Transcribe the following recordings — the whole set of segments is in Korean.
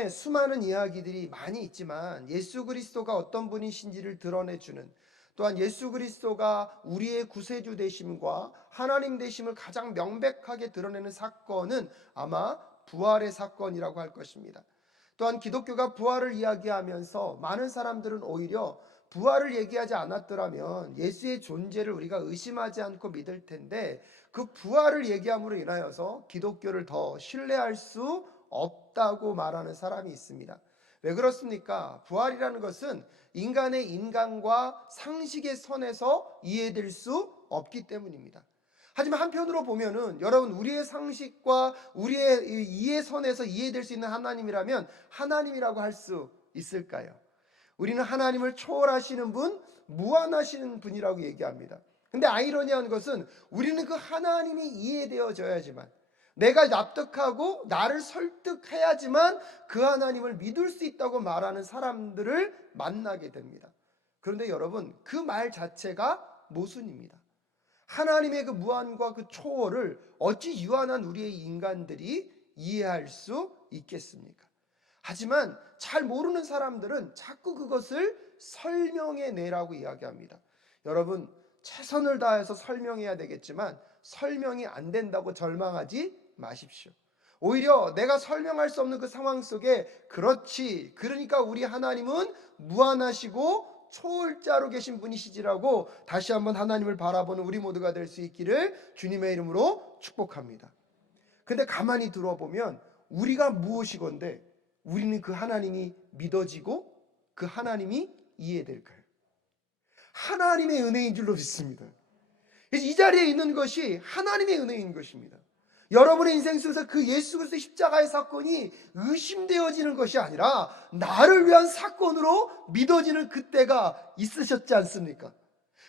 성경에 수많은 이야기들이 많이 있지만 예수 그리스도가 어떤 분이신지를 드러내주는, 또한 예수 그리스도가 우리의 구세주 되심과 하나님 되심을 가장 명백하게 드러내는 사건은 아마 부활의 사건이라고 할 것입니다. 또한 기독교가 부활을 이야기하면서 많은 사람들은 오히려 부활을 얘기하지 않았더라면 예수의 존재를 우리가 의심하지 않고 믿을 텐데, 그 부활을 얘기함으로 인하여서 기독교를 더 신뢰할 수 없다고 말하는 사람이 있습니다. 왜 그렇습니까? 부활이라는 것은 인간의 인간과 상식의 선에서 이해될 수 없기 때문입니다. 하지만 한편으로 보면은 여러분, 우리의 상식과 우리의 이해선에서 이해될 수 있는 하나님이라면 하나님이라고 할 수 있을까요? 우리는 하나님을 초월하시는 분, 무한하시는 분이라고 얘기합니다. 근데 아이러니한 것은 우리는 그 하나님이 이해되어져야지만, 내가 납득하고 나를 설득해야지만 그 하나님을 믿을 수 있다고 말하는 사람들을 만나게 됩니다. 그런데 여러분, 그 말 자체가 모순입니다. 하나님의 그 무한과 그 초월을 어찌 유한한 우리의 인간들이 이해할 수 있겠습니까? 하지만 잘 모르는 사람들은 자꾸 그것을 설명해 내라고 이야기합니다. 여러분, 최선을 다해서 설명해야 되겠지만 설명이 안 된다고 절망하지 마십시오. 오히려 내가 설명할 수 없는 그 상황 속에, 그렇지, 그러니까 우리 하나님은 무한하시고 초월자로 계신 분이시지라고 다시 한번 하나님을 바라보는 우리 모두가 될 수 있기를 주님의 이름으로 축복합니다. 근데 가만히 들어보면 우리가 무엇이건데 우리는 그 하나님이 믿어지고 그 하나님이 이해될까요? 하나님의 은혜인 줄로 믿습니다. 이 자리에 있는 것이 하나님의 은혜인 것입니다. 여러분의 인생 속에서 그 예수 그리스도 십자가의 사건이 의심되어지는 것이 아니라 나를 위한 사건으로 믿어지는 그때가 있으셨지 않습니까?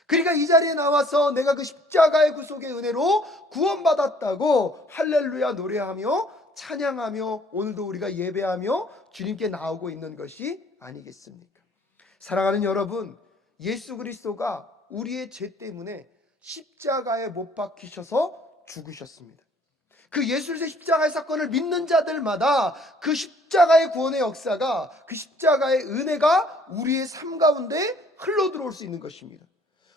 그러니까 이 자리에 나와서 내가 그 십자가의 구속의 은혜로 구원받았다고 할렐루야 노래하며 찬양하며 오늘도 우리가 예배하며 주님께 나오고 있는 것이 아니겠습니까? 사랑하는 여러분, 예수 그리스도가 우리의 죄 때문에 십자가에 못 박히셔서 죽으셨습니다. 그 예수의 십자가의 사건을 믿는 자들마다 그 십자가의 구원의 역사가, 그 십자가의 은혜가 우리의 삶 가운데 흘러 들어올 수 있는 것입니다.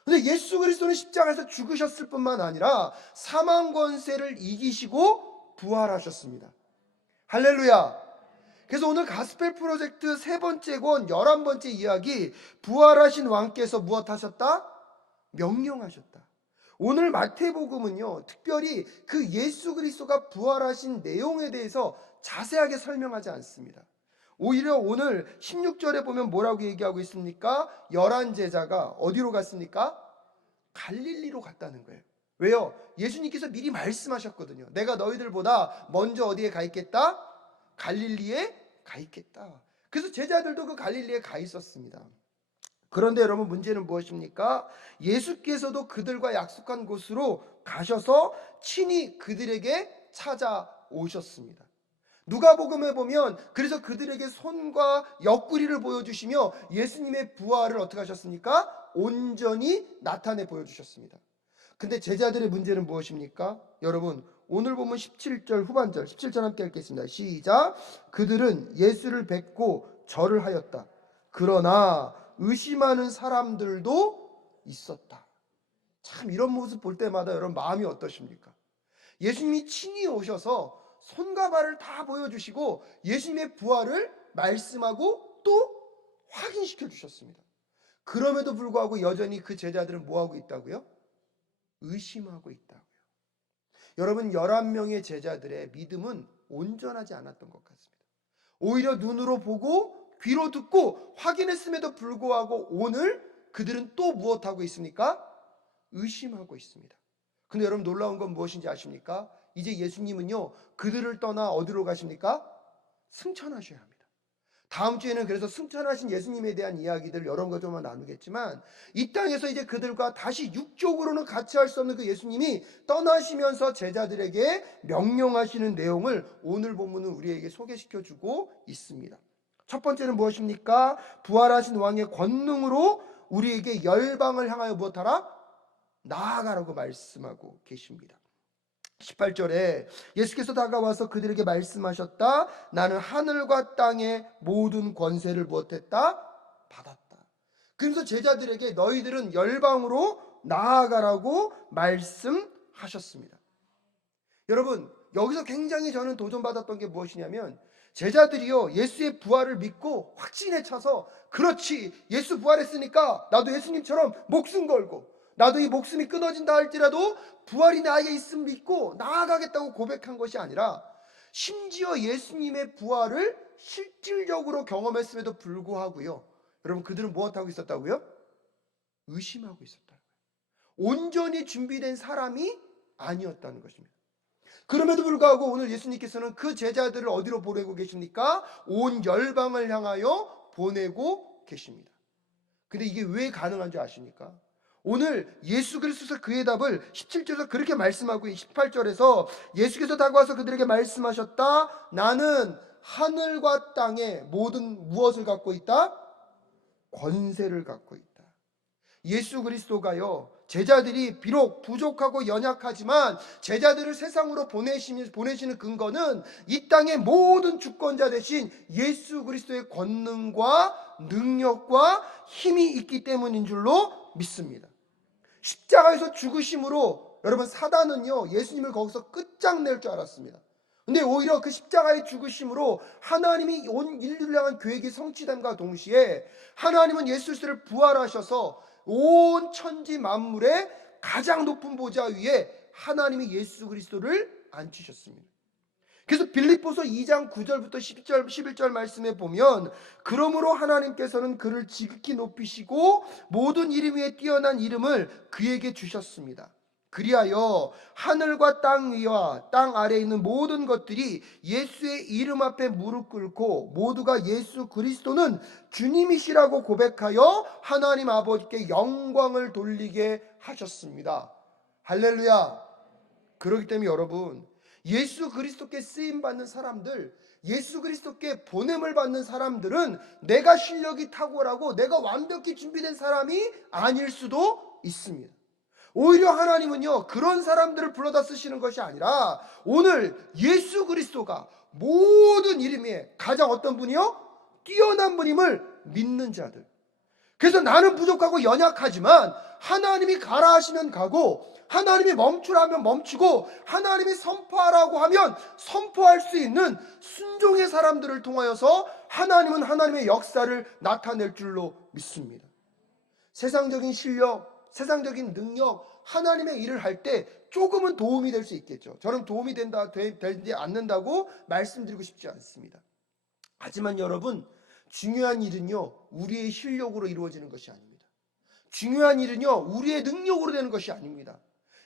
그런데 예수 그리스도는 십자가에서 죽으셨을 뿐만 아니라 사망 권세를 이기시고 부활하셨습니다. 할렐루야. 그래서 오늘 가스펠 프로젝트 세 번째 권 11번째 이야기, 부활하신 왕께서 무엇 하셨다? 명령하셨다. 오늘 마태복음은요, 특별히 그 예수 그리스도가 부활하신 내용에 대해서 자세하게 설명하지 않습니다. 오히려 오늘 16절에 보면 뭐라고 얘기하고 있습니까? 11 제자가 어디로 갔습니까? 갈릴리로 갔다는 거예요. 왜요? 예수님께서 미리 말씀하셨거든요. 내가 너희들보다 먼저 어디에 가 있겠다? 갈릴리에 가 있겠다. 그래서 제자들도 그 갈릴리에 가 있었습니다. 그런데 여러분, 문제는 무엇입니까? 예수께서도 그들과 약속한 곳으로 가셔서 친히 그들에게 찾아오셨습니다. 누가복음에 보면 그래서 그들에게 손과 옆구리를 보여주시며 예수님의 부활을 어떻게 하셨습니까? 온전히 나타내 보여주셨습니다. 근데 제자들의 문제는 무엇입니까? 여러분, 오늘 보면 17절 후반절, 17절 함께 읽겠습니다. 시작. 그들은 예수를 뵙고 절을 하였다. 그러나 의심하는 사람들도 있었다. 참, 이런 모습 볼 때마다 여러분 마음이 어떠십니까? 예수님이 친히 오셔서 손과 발을 다 보여주시고 예수님의 부활을 말씀하고 또 확인시켜 주셨습니다. 그럼에도 불구하고 여전히 그 제자들은 뭐하고 있다고요? 의심하고 있다고요. 여러분, 11명의 제자들의 믿음은 온전하지 않았던 것 같습니다. 오히려 눈으로 보고 귀로 듣고 확인했음에도 불구하고 오늘 그들은 또 무엇하고 있습니까? 의심하고 있습니다. 근데 여러분, 놀라운 건 무엇인지 아십니까? 이제 예수님은요, 그들을 떠나 어디로 가십니까? 승천하셔야 합니다. 다음 주에는 그래서 승천하신 예수님에 대한 이야기들을 여러분과 좀 나누겠지만, 이 땅에서 이제 그들과 다시 육적으로는 같이 할 수 없는 그 예수님이 떠나시면서 제자들에게 명령하시는 내용을 오늘 본문은 우리에게 소개시켜주고 있습니다. 첫 번째는 무엇입니까? 부활하신 왕의 권능으로 우리에게 열방을 향하여 무엇하라? 나아가라고 말씀하고 계십니다. 18절에 예수께서 다가와서 그들에게 말씀하셨다. 나는 하늘과 땅의 모든 권세를 무엇했다? 받았다. 그러면서 제자들에게 너희들은 열방으로 나아가라고 말씀하셨습니다. 여러분, 여기서 굉장히 저는 도전받았던 게 무엇이냐면, 제자들이요 예수의 부활을 믿고 확신에 차서, 그렇지, 예수 부활했으니까 나도 예수님처럼 목숨 걸고, 나도 이 목숨이 끊어진다 할지라도 부활이 나에게 있음 믿고 나아가겠다고 고백한 것이 아니라, 심지어 예수님의 부활을 실질적으로 경험했음에도 불구하고요, 여러분, 그들은 무엇하고 있었다고요? 의심하고 있었다. 온전히 준비된 사람이 아니었다는 것입니다. 그럼에도 불구하고 오늘 예수님께서는 그 제자들을 어디로 보내고 계십니까? 온 열방을 향하여 보내고 계십니다. 근데 이게 왜 가능한 줄 아십니까? 오늘 예수 그리스도께서 그의 답을 17절에서 그렇게 말씀하고, 18절에서 예수께서 다가와서 그들에게 말씀하셨다. 나는 하늘과 땅의 모든 무엇을 갖고 있다? 권세를 갖고 있다. 예수 그리스도가요, 제자들이 비록 부족하고 연약하지만 제자들을 세상으로 보내시는 근거는 이 땅의 모든 주권자 대신 예수 그리스도의 권능과 능력과 힘이 있기 때문인 줄로 믿습니다. 십자가에서 죽으심으로 여러분, 사단은요 예수님을 거기서 끝장낼 줄 알았습니다. 근데 오히려 그 십자가의 죽으심으로 하나님이 온 인류를 향한 계획이 성취됨과 동시에 하나님은 예수 그리스도를 부활하셔서 온 천지 만물의 가장 높은 보좌 위에 하나님이 예수 그리스도를 앉히셨습니다. 그래서 빌립보서 2장 9절부터 10절, 11절 말씀에 보면, 그러므로 하나님께서는 그를 지극히 높이시고 모든 이름 위에 뛰어난 이름을 그에게 주셨습니다. 그리하여 하늘과 땅 위와 땅 아래에 있는 모든 것들이 예수의 이름 앞에 무릎 꿇고 모두가 예수 그리스도는 주님이시라고 고백하여 하나님 아버지께 영광을 돌리게 하셨습니다. 할렐루야. 그렇기 때문에 여러분, 예수 그리스도께 쓰임받는 사람들, 예수 그리스도께 보냄을 받는 사람들은 내가 실력이 탁월하고 내가 완벽히 준비된 사람이 아닐 수도 있습니다. 오히려 하나님은요 그런 사람들을 불러다 쓰시는 것이 아니라 오늘 예수 그리스도가 모든 이름 위에 가장 어떤 분이요? 뛰어난 분임을 믿는 자들. 그래서 나는 부족하고 연약하지만 하나님이 가라 하시면 가고, 하나님이 멈추라 하면 멈추고, 하나님이 선포하라고 하면 선포할 수 있는 순종의 사람들을 통하여서 하나님은 하나님의 역사를 나타낼 줄로 믿습니다. 세상적인 실력, 세상적인 능력, 하나님의 일을 할 때 조금은 도움이 될 수 있겠죠. 저는 도움이 되지 않는다고 말씀드리고 싶지 않습니다. 하지만 여러분, 중요한 일은요 우리의 실력으로 이루어지는 것이 아닙니다. 중요한 일은요 우리의 능력으로 되는 것이 아닙니다.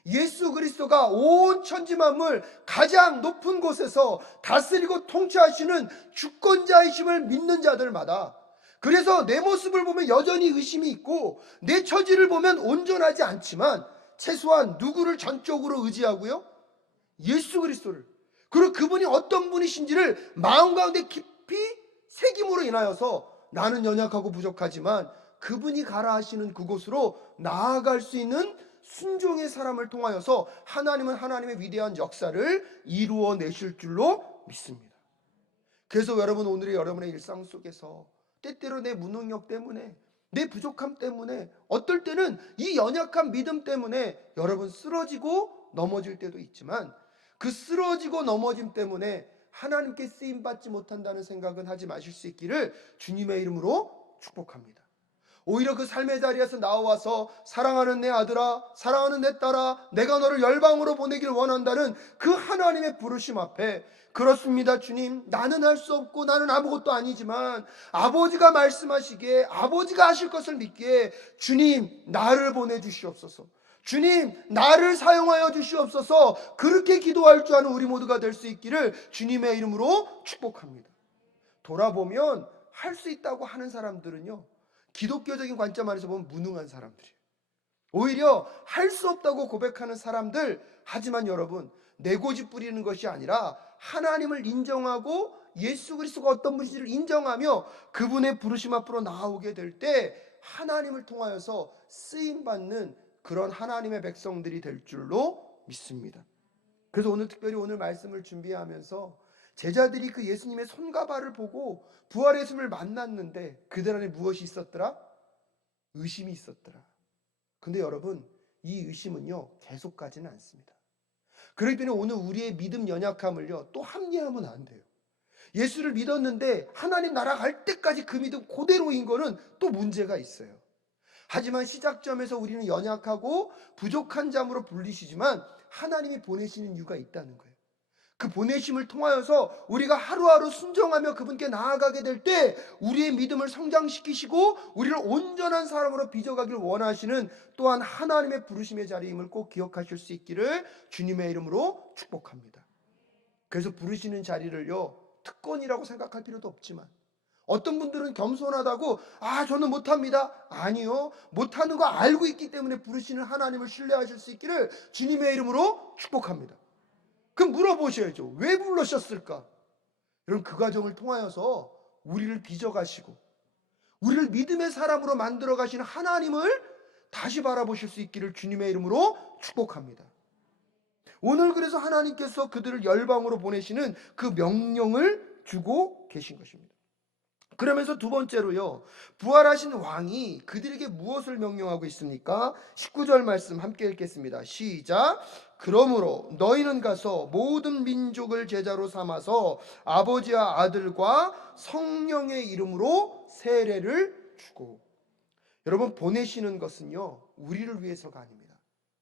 예수 그리스도가 온 천지 만물 가장 높은 곳에서 다스리고 통치하시는 주권자이심을 믿는 자들마다, 그래서 내 모습을 보면 여전히 의심이 있고 내 처지를 보면 온전하지 않지만 최소한 누구를 전적으로 의지하고요? 예수 그리스도를, 그리고 그분이 어떤 분이신지를 마음 가운데 깊이 새김으로 인하여서 나는 연약하고 부족하지만 그분이 가라 하시는 그곳으로 나아갈 수 있는 순종의 사람을 통하여서 하나님은 하나님의 위대한 역사를 이루어내실 줄로 믿습니다. 그래서 여러분, 오늘의 여러분의 일상 속에서 때때로 내 무능력 때문에, 내 부족함 때문에, 어떨 때는 이 연약한 믿음 때문에 여러분 쓰러지고 넘어질 때도 있지만, 그 쓰러지고 넘어짐 때문에 하나님께 쓰임받지 못한다는 생각은 하지 마실 수 있기를 주님의 이름으로 축복합니다. 오히려 그 삶의 자리에서 나와서 사랑하는 내 아들아, 사랑하는 내 딸아, 내가 너를 열방으로 보내길 원한다는 그 하나님의 부르심 앞에, 그렇습니다 주님, 나는 할 수 없고 나는 아무것도 아니지만 아버지가 말씀하시기에, 아버지가 하실 것을 믿기에 주님 나를 보내주시옵소서, 주님 나를 사용하여 주시옵소서, 그렇게 기도할 줄 아는 우리 모두가 될 수 있기를 주님의 이름으로 축복합니다. 돌아보면 할 수 있다고 하는 사람들은요 기독교적인 관점 안에서 보면 무능한 사람들이에요. 오히려 할 수 없다고 고백하는 사람들, 하지만 여러분, 내 고집 부리는 것이 아니라 하나님을 인정하고 예수 그리스도가 어떤 분인지를 인정하며 그분의 부르심 앞으로 나오게 될 때 하나님을 통하여서 쓰임받는 그런 하나님의 백성들이 될 줄로 믿습니다. 그래서 오늘 특별히 오늘 말씀을 준비하면서 제자들이 그 예수님의 손과 발을 보고 부활의 예수님을 만났는데 그들 안에 무엇이 있었더라? 의심이 있었더라. 근데 여러분, 이 의심은요 계속 가지는 않습니다. 그렇기 때문에 오늘 우리의 믿음 연약함을요 또 합리화하면 안 돼요. 예수를 믿었는데 하나님 나라 갈 때까지 그 믿음 그대로인 거는 또 문제가 있어요. 하지만 시작점에서 우리는 연약하고 부족한 자로 불리시지만 하나님이 보내시는 이유가 있다는 거예요. 그 보내심을 통하여서 우리가 하루하루 순종하며 그분께 나아가게 될 때 우리의 믿음을 성장시키시고 우리를 온전한 사람으로 빚어가길 원하시는 또한 하나님의 부르심의 자리임을 꼭 기억하실 수 있기를 주님의 이름으로 축복합니다. 그래서 부르시는 자리를요 특권이라고 생각할 필요도 없지만, 어떤 분들은 겸손하다고 저는 못합니다. 아니요, 못하는 거 알고 있기 때문에 부르시는 하나님을 신뢰하실 수 있기를 주님의 이름으로 축복합니다. 그럼 물어보셔야죠. 왜 불러셨을까? 여러분, 그 과정을 통하여서 우리를 빚어가시고 우리를 믿음의 사람으로 만들어 가시는 하나님을 다시 바라보실 수 있기를 주님의 이름으로 축복합니다. 오늘 그래서 하나님께서 그들을 열방으로 보내시는 그 명령을 주고 계신 것입니다. 그러면서 두 번째로요, 부활하신 왕이 그들에게 무엇을 명령하고 있습니까? 19절 말씀 함께 읽겠습니다. 시작. 그러므로 너희는 가서 모든 민족을 제자로 삼아서 아버지와 아들과 성령의 이름으로 세례를 주고. 여러분, 보내시는 것은요 우리를 위해서가 아닙니다.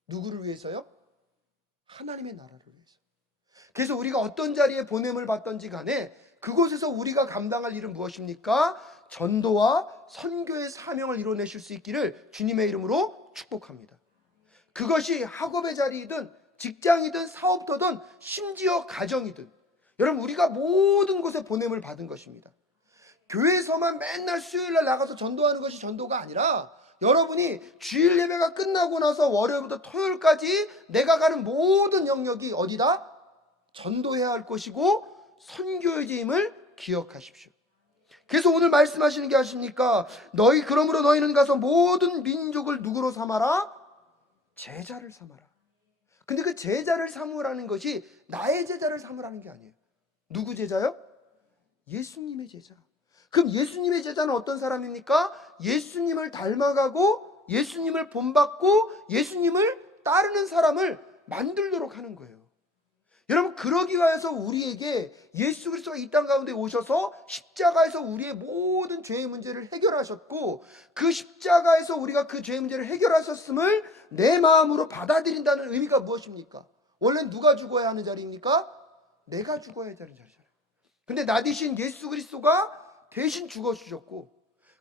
누구를 위해서요? 하나님의 나라를 위해서. 그래서 우리가 어떤 자리에 보냄을 받던지 간에 그곳에서 우리가 감당할 일은 무엇입니까? 전도와 선교의 사명을 이뤄내실 수 있기를 주님의 이름으로 축복합니다. 그것이 학업의 자리이든 직장이든 사업터든 심지어 가정이든, 여러분, 우리가 모든 곳에 보냄을 받은 것입니다. 교회에서만 맨날 수요일날 나가서 전도하는 것이 전도가 아니라 여러분이 주일 예배가 끝나고 나서 월요일부터 토요일까지 내가 가는 모든 영역이 어디다? 전도해야 할 것이고 선교의 제임을 기억하십시오. 그래서 오늘 말씀하시는 게 아십니까? 그러므로 너희는 가서 모든 민족을 누구로 삼아라? 제자를 삼아라. 근데 그 제자를 삼으라는 것이 나의 제자를 삼으라는 게 아니에요. 누구 제자요? 예수님의 제자. 그럼 예수님의 제자는 어떤 사람입니까? 예수님을 닮아가고 예수님을 본받고 예수님을 따르는 사람을 만들도록 하는 거예요. 여러분, 그러기 위해서 우리에게 예수 그리스도가 이 땅 가운데 오셔서 십자가에서 우리의 모든 죄의 문제를 해결하셨고, 그 십자가에서 우리가 그 죄의 문제를 해결하셨음을 내 마음으로 받아들인다는 의미가 무엇입니까? 원래 누가 죽어야 하는 자리입니까? 내가 죽어야 하는 자리잖아요. 근데 나 대신 예수 그리스도가 대신 죽어주셨고,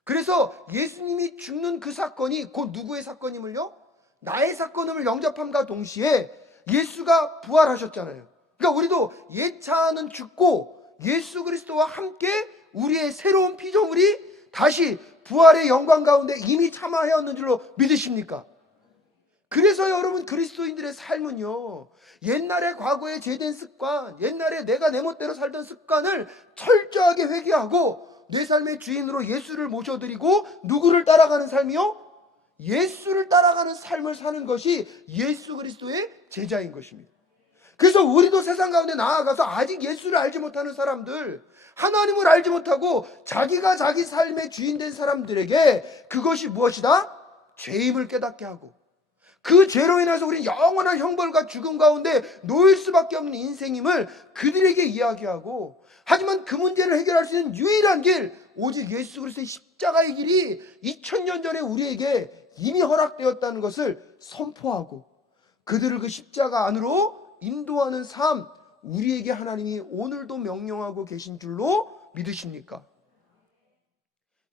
그래서 예수님이 죽는 그 사건이 곧 누구의 사건임을요? 나의 사건임을 영접함과 동시에 예수가 부활하셨잖아요. 그러니까 우리도 옛차는 죽고 예수 그리스도와 함께 우리의 새로운 피조물이 다시 부활의 영광 가운데 이미 참여하였는 줄로 믿으십니까? 그래서 여러분, 그리스도인들의 삶은요, 옛날에 과거에 죄된 습관, 옛날에 내가 내 멋대로 살던 습관을 철저하게 회개하고 내 삶의 주인으로 예수를 모셔드리고 누구를 따라가는 삶이요? 예수를 따라가는 삶을 사는 것이 예수 그리스도의 제자인 것입니다. 그래서 우리도 세상 가운데 나아가서 아직 예수를 알지 못하는 사람들, 하나님을 알지 못하고 자기가 자기 삶의 주인 된 사람들에게 그것이 무엇이다? 죄임을 깨닫게 하고, 그 죄로 인해서 우리는 영원한 형벌과 죽음 가운데 놓일 수밖에 없는 인생임을 그들에게 이야기하고, 하지만 그 문제를 해결할 수 있는 유일한 길, 오직 예수 그리스도의 십자가의 길이 2000년 전에 우리에게 이미 허락되었다는 것을 선포하고 그들을 그 십자가 안으로 인도하는 삶, 우리에게 하나님이 오늘도 명령하고 계신 줄로 믿으십니까?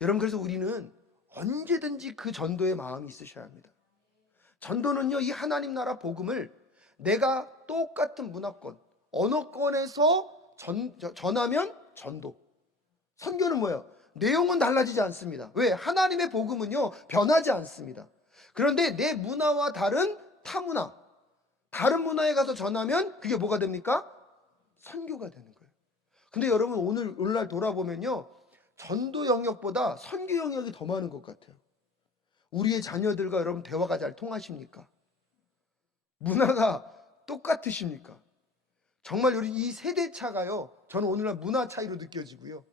여러분, 그래서 우리는 언제든지 그 전도의 마음이 있으셔야 합니다. 전도는요, 이 하나님 나라 복음을 내가 똑같은 문화권, 언어권에서 전하면 전도. 선교는 뭐예요? 내용은 달라지지 않습니다. 왜? 하나님의 복음은요 변하지 않습니다. 그런데 내 문화와 다른 타문화, 다른 문화에 가서 전하면 그게 뭐가 됩니까? 선교가 되는 거예요. 근데 여러분, 오늘날 돌아보면요, 전도 영역보다 선교 영역이 더 많은 것 같아요. 우리의 자녀들과 여러분 대화가 잘 통하십니까? 문화가 똑같으십니까? 정말 우리 이 세대 차가요, 저는 오늘날 문화 차이로 느껴지고요.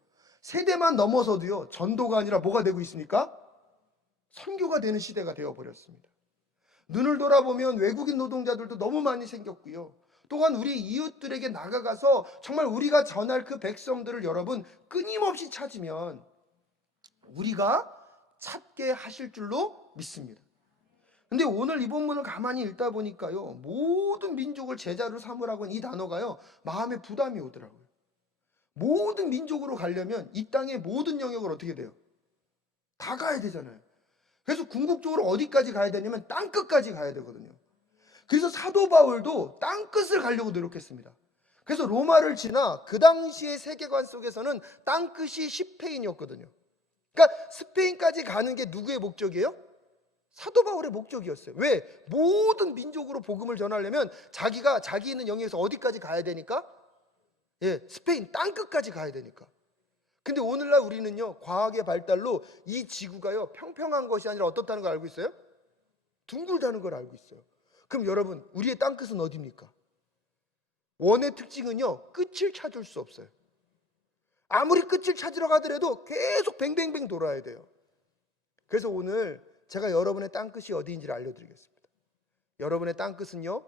세대만 넘어서도요, 전도가 아니라 뭐가 되고 있습니까? 선교가 되는 시대가 되어버렸습니다. 눈을 돌아보면 외국인 노동자들도 너무 많이 생겼고요. 또한 우리 이웃들에게 나가가서 정말 우리가 전할 그 백성들을 여러분 끊임없이 찾으면 우리가 찾게 하실 줄로 믿습니다. 근데 오늘 이 본문을 가만히 읽다 보니까요, 모든 민족을 제자로 삼으라고 이 단어가요, 마음에 부담이 오더라고요. 모든 민족으로 가려면 이 땅의 모든 영역을 어떻게 돼요? 다 가야 되잖아요. 그래서 궁극적으로 어디까지 가야 되냐면 땅끝까지 가야 되거든요. 그래서 사도 바울도 땅끝을 가려고 노력했습니다. 그래서 로마를 지나 그 당시의 세계관 속에서는 땅끝이 스페인이었거든요. 그러니까 스페인까지 가는 게 누구의 목적이에요? 사도 바울의 목적이었어요. 왜? 모든 민족으로 복음을 전하려면 자기가 자기 있는 영역에서 어디까지 가야 되니까? 예, 스페인 땅끝까지 가야 되니까. 근데 오늘날 우리는요, 과학의 발달로 이 지구가요, 평평한 것이 아니라 어떻다는 걸 알고 있어요? 둥글다는 걸 알고 있어요. 그럼 여러분, 우리의 땅끝은 어디입니까? 원의 특징은요, 끝을 찾을 수 없어요. 아무리 끝을 찾으러 가더라도 계속 뱅뱅뱅 돌아야 돼요. 그래서 오늘 제가 여러분의 땅끝이 어디인지를 알려드리겠습니다. 여러분의 땅끝은요,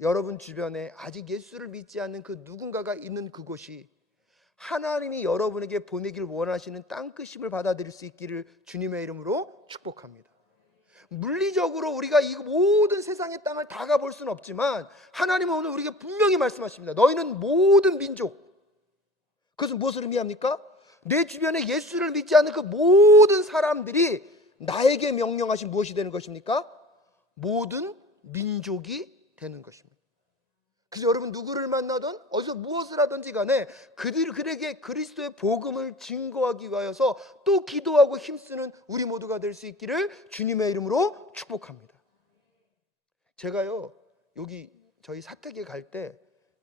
여러분 주변에 아직 예수를 믿지 않는 그 누군가가 있는 그곳이 하나님이 여러분에게 보내길 원하시는 땅끝임을 받아들일 수 있기를 주님의 이름으로 축복합니다. 물리적으로 우리가 이 모든 세상의 땅을 다 가볼 수는 없지만 하나님은 오늘 우리에게 분명히 말씀하십니다. 너희는 모든 민족, 그것은 무엇을 의미합니까? 내 주변에 예수를 믿지 않는 그 모든 사람들이 나에게 명령하신 무엇이 되는 것입니까? 모든 민족이 되는 것입니다. 그래서 여러분 누구를 만나든 어디서 무엇을 하든지 간에 그들에게 그리스도의 복음을 증거하기 위하여서 또 기도하고 힘쓰는 우리 모두가 될 수 있기를 주님의 이름으로 축복합니다. 제가요, 여기 저희 사택에 갈 때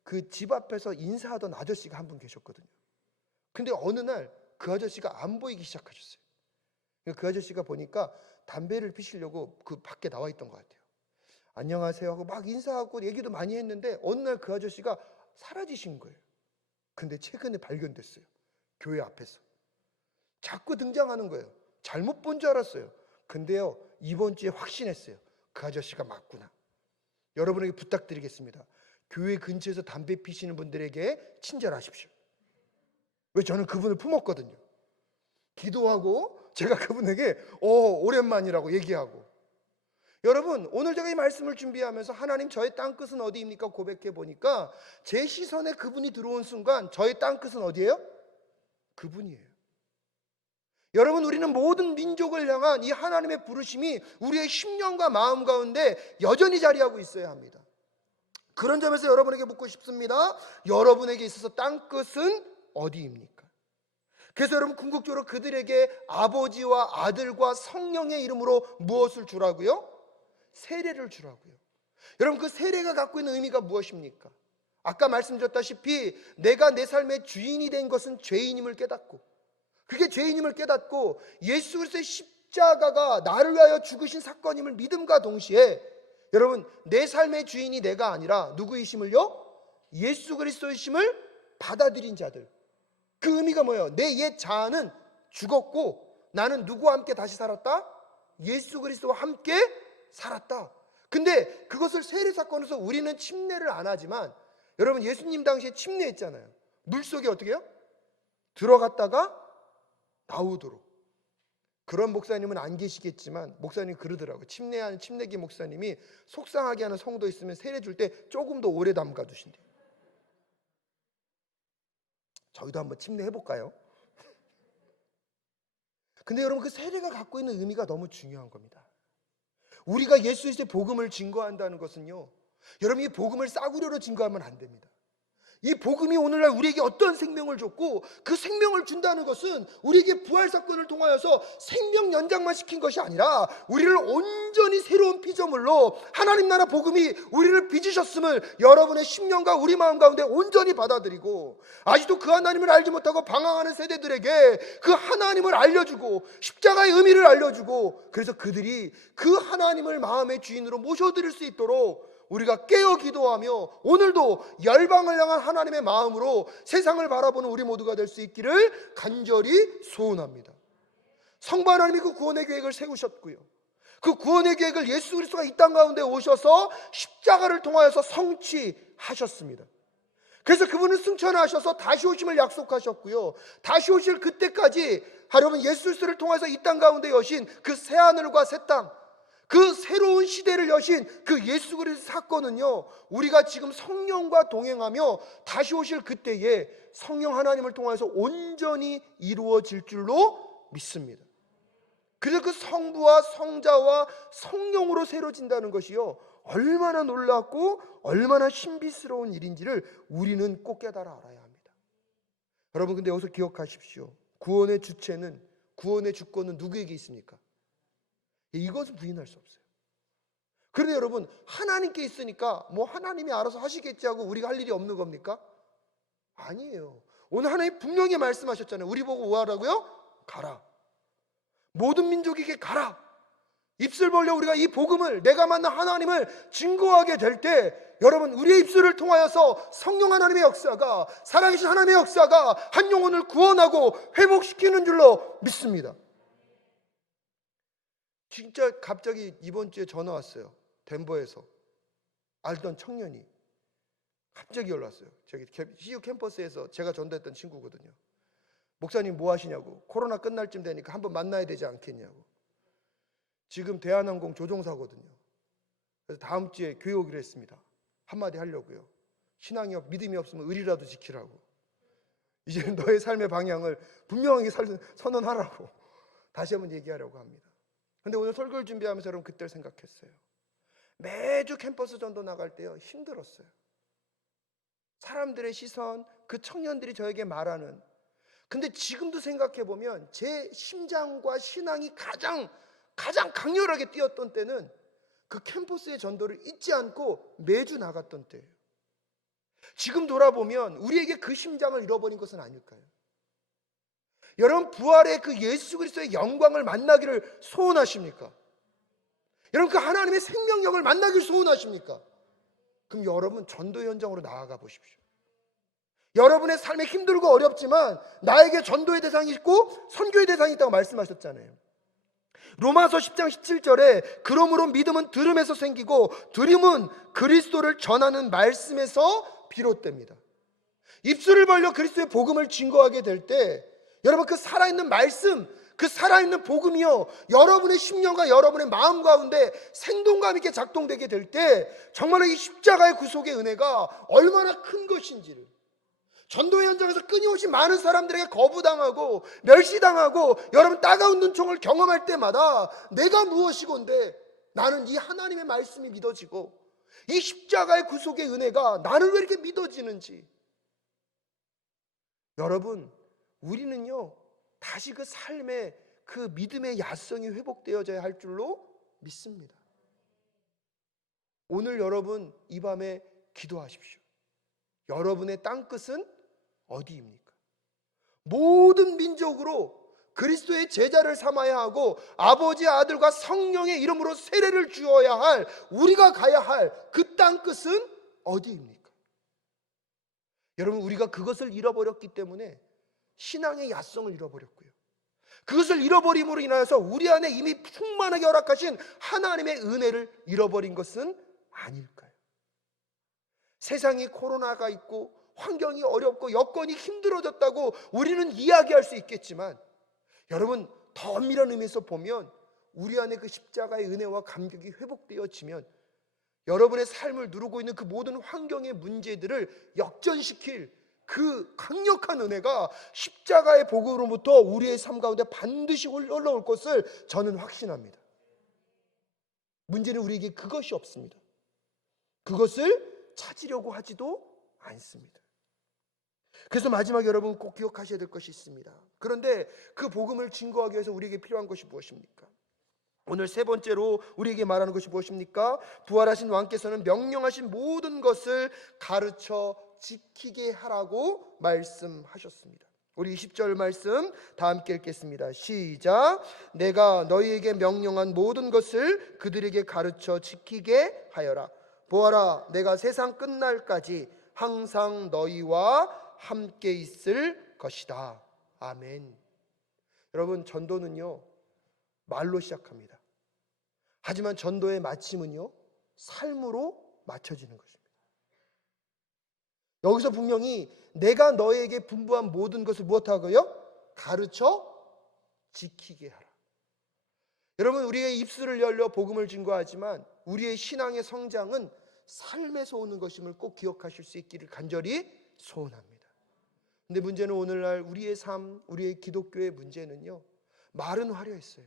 그 집 앞에서 인사하던 아저씨가 한 분 계셨거든요. 근데 어느 날 그 아저씨가 안 보이기 시작하셨어요. 그 아저씨가 보니까 담배를 피시려고 그 밖에 나와 있던 것 같아요. 안녕하세요 하고 막 인사하고 얘기도 많이 했는데 어느 날 그 아저씨가 사라지신 거예요. 근데 최근에 발견됐어요. 교회 앞에서 자꾸 등장하는 거예요. 잘못 본 줄 알았어요. 근데요, 이번 주에 확신했어요. 그 아저씨가 맞구나. 여러분에게 부탁드리겠습니다. 교회 근처에서 담배 피시는 분들에게 친절하십시오. 왜? 저는 그분을 품었거든요. 기도하고 제가 그분에게 오랜만이라고 얘기하고. 여러분, 오늘 제가 이 말씀을 준비하면서 하나님 저의 땅끝은 어디입니까? 고백해 보니까 제 시선에 그분이 들어온 순간 저의 땅끝은 어디예요? 그분이에요. 여러분, 우리는 모든 민족을 향한 이 하나님의 부르심이 우리의 심령과 마음 가운데 여전히 자리하고 있어야 합니다. 그런 점에서 여러분에게 묻고 싶습니다. 여러분에게 있어서 땅끝은 어디입니까? 그래서 여러분 궁극적으로 그들에게 아버지와 아들과 성령의 이름으로 무엇을 주라고요? 세례를 주라고요. 여러분 그 세례가 갖고 있는 의미가 무엇입니까? 아까 말씀드렸다시피 내가 내 삶의 주인이 된 것은 죄인임을 깨닫고, 그게 죄인임을 깨닫고 예수 그리스도의 십자가가 나를 위하여 죽으신 사건임을 믿음과 동시에 여러분 내 삶의 주인이 내가 아니라 누구이심을요? 예수 그리스도이심을 받아들인 자들. 그 의미가 뭐예요? 내 옛 자아는 죽었고 나는 누구와 함께 다시 살았다? 예수 그리스도와 함께 살았다. 근데 그것을 세례 사건에서 우리는 침례를 안 하지만 여러분 예수님 당시에 침례했잖아요. 물속에 어떻게 해요? 들어갔다가 나오도록. 그런 목사님은 안 계시겠지만 목사님 그러더라고요. 침례하는 침례기 목사님이 속상하게 하는 성도 있으면 세례 줄 때 조금 더 오래 담가 두신대요. 저희도 한번 침례해 볼까요? 근데 여러분 그 세례가 갖고 있는 의미가 너무 중요한 겁니다. 우리가 예수 그리스도의 복음을 증거한다는 것은요, 여러분 이 복음을 싸구려로 증거하면 안 됩니다. 이 복음이 오늘날 우리에게 어떤 생명을 줬고 그 생명을 준다는 것은 우리에게 부활 사건을 통하여서 생명 연장만 시킨 것이 아니라 우리를 온전히 새로운 피조물로 하나님 나라 복음이 우리를 빚으셨음을 여러분의 심령과 우리 마음 가운데 온전히 받아들이고, 아직도 그 하나님을 알지 못하고 방황하는 세대들에게 그 하나님을 알려주고 십자가의 의미를 알려주고, 그래서 그들이 그 하나님을 마음의 주인으로 모셔드릴 수 있도록 우리가 깨어 기도하며 오늘도 열방을 향한 하나님의 마음으로 세상을 바라보는 우리 모두가 될 수 있기를 간절히 소원합니다. 성부 하나님이 그 구원의 계획을 세우셨고요, 그 구원의 계획을 예수 그리스도가 이 땅 가운데 오셔서 십자가를 통하여서 성취하셨습니다. 그래서 그분은 승천하셔서 다시 오심을 약속하셨고요, 다시 오실 그때까지 여러분 예수 그리스도를 통해서 이 땅 가운데 여신 그 새하늘과 새 땅, 그 새로운 시대를 여신 그 예수 그리스도 사건은요, 우리가 지금 성령과 동행하며 다시 오실 그때에 성령 하나님을 통해서 온전히 이루어질 줄로 믿습니다. 그래서 그 성부와 성자와 성령으로 새로진다는 것이요, 얼마나 놀랍고 얼마나 신비스러운 일인지를 우리는 꼭 깨달아 알아야 합니다. 여러분, 근데 여기서 기억하십시오. 구원의 주체는, 구원의 주권은 누구에게 있습니까? 이것은 부인할 수 없어요. 그런데 여러분, 하나님께 있으니까 뭐 하나님이 알아서 하시겠지 하고 우리가 할 일이 없는 겁니까? 아니에요. 오늘 하나님 분명히 말씀하셨잖아요. 우리 보고 뭐 하라고요? 가라. 모든 민족에게 가라. 입술 벌려 우리가 이 복음을, 내가 만난 하나님을 증거하게 될 때, 여러분, 우리의 입술을 통하여서 성령 하나님의 역사가, 살아계신 하나님의 역사가 한 영혼을 구원하고 회복시키는 줄로 믿습니다. 진짜 갑자기 이번 주에 전화 왔어요. 덴버에서 알던 청년이 갑자기 연락 왔어요. 저기 CU 캠퍼스에서 제가 전도했던 친구거든요. 목사님 뭐 하시냐고, 코로나 끝날 쯤 되니까 한번 만나야 되지 않겠냐고. 지금 대한항공 조종사거든요. 그래서 다음 주에 교회 오기로 했습니다. 한마디 하려고요. 신앙이 믿음이 없으면 의리라도 지키라고. 이제는 너의 삶의 방향을 분명하게 선언하라고 다시 한번 얘기하려고 합니다. 근데 오늘 설교를 준비하면서 여러분, 그때를 생각했어요. 매주 캠퍼스 전도 나갈 때요, 힘들었어요. 사람들의 시선, 그 청년들이 저에게 말하는, 근데 지금도 생각해보면 제 심장과 신앙이 가장 강렬하게 뛰었던 때는 그 캠퍼스의 전도를 잊지 않고 매주 나갔던 때예요. 지금 돌아보면 우리에게 그 심장을 잃어버린 것은 아닐까요? 여러분, 부활의 그 예수 그리스도의 영광을 만나기를 소원하십니까? 여러분, 그 하나님의 생명력을 만나기를 소원하십니까? 그럼 여러분, 전도 현장으로 나아가 보십시오. 여러분의 삶에 힘들고 어렵지만 나에게 전도의 대상이 있고 선교의 대상이 있다고 말씀하셨잖아요. 로마서 10장 17절에 그러므로 믿음은 들음에서 생기고 들음은 그리스도를 전하는 말씀에서 비롯됩니다. 입술을 벌려 그리스도의 복음을 증거하게 될 때, 여러분, 그 살아있는 말씀, 그 살아있는 복음이요, 여러분의 심령과 여러분의 마음 가운데 생동감 있게 작동되게 될 때, 정말로 이 십자가의 구속의 은혜가 얼마나 큰 것인지를, 전도의 현장에서 끊임없이 많은 사람들에게 거부당하고 멸시당하고 여러분 따가운 눈총을 경험할 때마다 내가 무엇이건데 나는 이 하나님의 말씀이 믿어지고 이 십자가의 구속의 은혜가 나는 왜 이렇게 믿어지는지, 여러분, 우리는요 다시 그 삶의 그 믿음의 야성이 회복되어져야 할 줄로 믿습니다. 오늘 여러분 이 밤에 기도하십시오. 여러분의 땅끝은 어디입니까? 모든 민족으로 그리스도의 제자를 삼아야 하고 아버지, 아들과 성령의 이름으로 세례를 주어야 할, 우리가 가야 할 그 땅끝은 어디입니까? 여러분, 우리가 그것을 잃어버렸기 때문에 신앙의 야성을 잃어버렸고요, 그것을 잃어버림으로 인하여서 우리 안에 이미 충만하게 허락하신 하나님의 은혜를 잃어버린 것은 아닐까요? 세상이 코로나가 있고 환경이 어렵고 여건이 힘들어졌다고 우리는 이야기할 수 있겠지만, 여러분, 더 엄밀한 의미에서 보면 우리 안에 그 십자가의 은혜와 감격이 회복되어지면 여러분의 삶을 누르고 있는 그 모든 환경의 문제들을 역전시킬 그 강력한 은혜가 십자가의 복음으로부터 우리의 삶 가운데 반드시 올라올 것을 저는 확신합니다. 문제는 우리에게 그것이 없습니다. 그것을 찾으려고 하지도 않습니다. 그래서 마지막에 여러분 꼭 기억하셔야 될 것이 있습니다. 그런데 그 복음을 증거하기 위해서 우리에게 필요한 것이 무엇입니까? 오늘 세 번째로 우리에게 말하는 것이 무엇입니까? 부활하신 왕께서는 명령하신 모든 것을 가르쳐 지키게 하라고 말씀하셨습니다. 우리 20절 말씀 다 함께 읽겠습니다. 시작. 내가 너희에게 명령한 모든 것을 그들에게 가르쳐 지키게 하여라. 보아라, 내가 세상 끝날까지 항상 너희와 함께 있을 것이다. 아멘. 여러분, 전도는요, 말로 시작합니다. 하지만 전도의 마침은요, 삶으로 맞춰지는 것입니다. 여기서 분명히 내가 너에게 분부한 모든 것을 무엇하고요? 가르쳐 지키게 하라. 여러분, 우리의 입술을 열려 복음을 증거하지만 우리의 신앙의 성장은 삶에서 오는 것임을 꼭 기억하실 수 있기를 간절히 소원합니다. 근데 문제는 오늘날 우리의 삶, 우리의 기독교의 문제는요, 말은 화려했어요.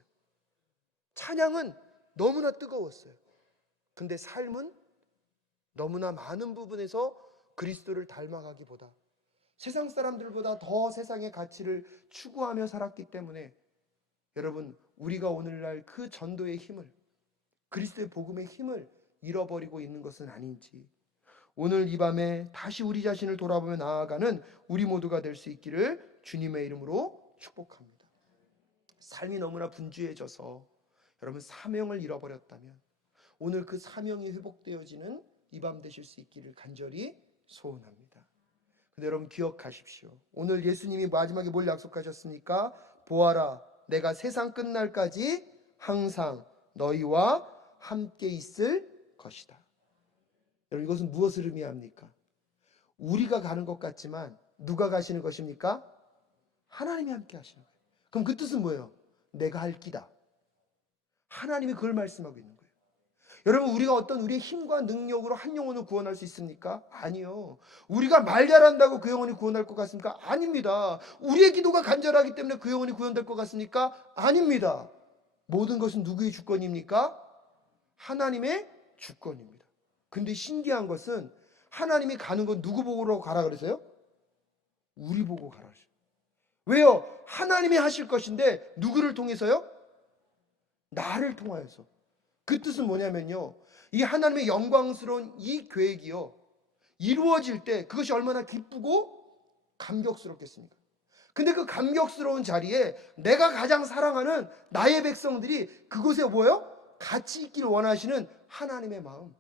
찬양은 너무나 뜨거웠어요. 근데 삶은 너무나 많은 부분에서 그리스도를 닮아가기보다 세상 사람들보다 더 세상의 가치를 추구하며 살았기 때문에 여러분, 우리가 오늘날 그 전도의 힘을, 그리스도의 복음의 힘을 잃어버리고 있는 것은 아닌지, 오늘 이 밤에 다시 우리 자신을 돌아보며 나아가는 우리 모두가 될 수 있기를 주님의 이름으로 축복합니다. 삶이 너무나 분주해져서 여러분 사명을 잃어버렸다면 오늘 그 사명이 회복되어지는 이 밤 되실 수 있기를 간절히 소원합니다. 근데 여러분 기억하십시오. 오늘 예수님이 마지막에 뭘 약속하셨습니까? 보아라, 내가 세상 끝날까지 항상 너희와 함께 있을 것이다. 여러분, 이것은 무엇을 의미합니까? 우리가 가는 것 같지만 누가 가시는 것입니까? 하나님이 함께 하시는 거예요. 그럼 그 뜻은 뭐예요? 내가 할 끼다. 하나님이 그걸 말씀하고 있는 거예요. 여러분, 우리가 어떤 우리의 힘과 능력으로 한 영혼을 구원할 수 있습니까? 아니요. 우리가 말 잘한다고 그 영혼이 구원할 것 같습니까? 아닙니다. 우리의 기도가 간절하기 때문에 그 영혼이 구원될 것 같습니까? 아닙니다. 모든 것은 누구의 주권입니까? 하나님의 주권입니다. 근데 신기한 것은 하나님이 가는 건 누구 보고 가라 그러세요? 우리 보고 가라 그러세요. 왜요? 하나님이 하실 것인데 누구를 통해서요? 나를 통하여서. 그 뜻은 뭐냐면요, 이 하나님의 영광스러운 이 계획이요, 이루어질 때 그것이 얼마나 기쁘고 감격스럽겠습니까? 근데 그 감격스러운 자리에 내가 가장 사랑하는 나의 백성들이 그곳에 뭐예요? 같이 있기를 원하시는 하나님의 마음.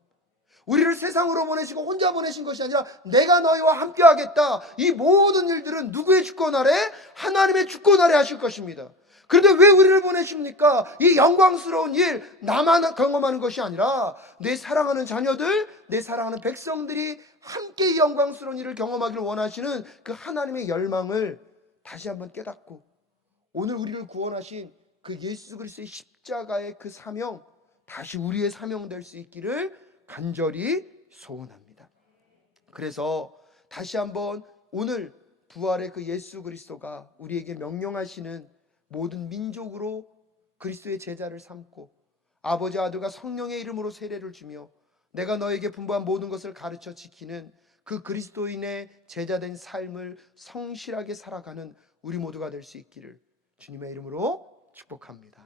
우리를 세상으로 보내시고 혼자 보내신 것이 아니라 내가 너희와 함께 하겠다. 이 모든 일들은 누구의 주권 아래? 하나님의 주권 아래 하실 것입니다. 그런데 왜 우리를 보내십니까? 이 영광스러운 일 나만 경험하는 것이 아니라 내 사랑하는 자녀들, 내 사랑하는 백성들이 함께 이 영광스러운 일을 경험하기를 원하시는 그 하나님의 열망을 다시 한번 깨닫고 오늘 우리를 구원하신 그 예수 그리스도의 십자가의 그 사명, 다시 우리의 사명 될 수 있기를 간절히 소원합니다. 그래서 다시 한번 오늘 부활의 그 예수 그리스도가 우리에게 명령하시는 모든 민족으로 그리스도의 제자를 삼고 아버지, 아들과 성령의 이름으로 세례를 주며 내가 너에게 분부한 모든 것을 가르쳐 지키는 그 그리스도인의 제자된 삶을 성실하게 살아가는 우리 모두가 될 수 있기를 주님의 이름으로 축복합니다.